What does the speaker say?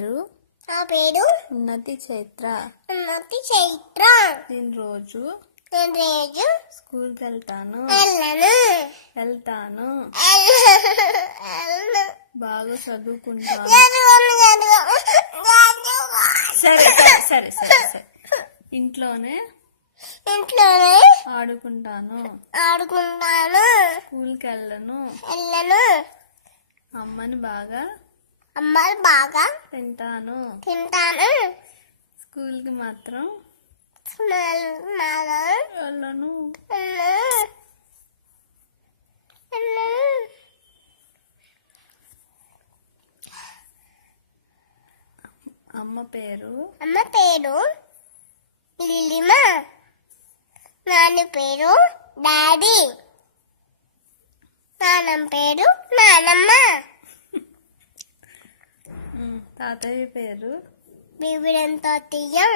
పేరు నా పేరు ఉన్నతి చైత్ర. ఉన్నతి చైత్ర. నేను రోజు స్కూల్కి వెళ్తాను. బాగా చదువుకుంటాను. సరే సరే సరే సరే. ఇంట్లోనే ఆడుకుంటాను. స్కూల్కి వెళ్ళను. అమ్మని బాగా తింటాను. స్కూల్కి మాత్రం వెళ్ళను. అమ్మ పేరు ఇల్లిమ. నాన్న పేరు డాడీ. నాన్నమ్మ పేరు నానమ్మ. తాతయ్య పేరు బీబీడంతో తీయం.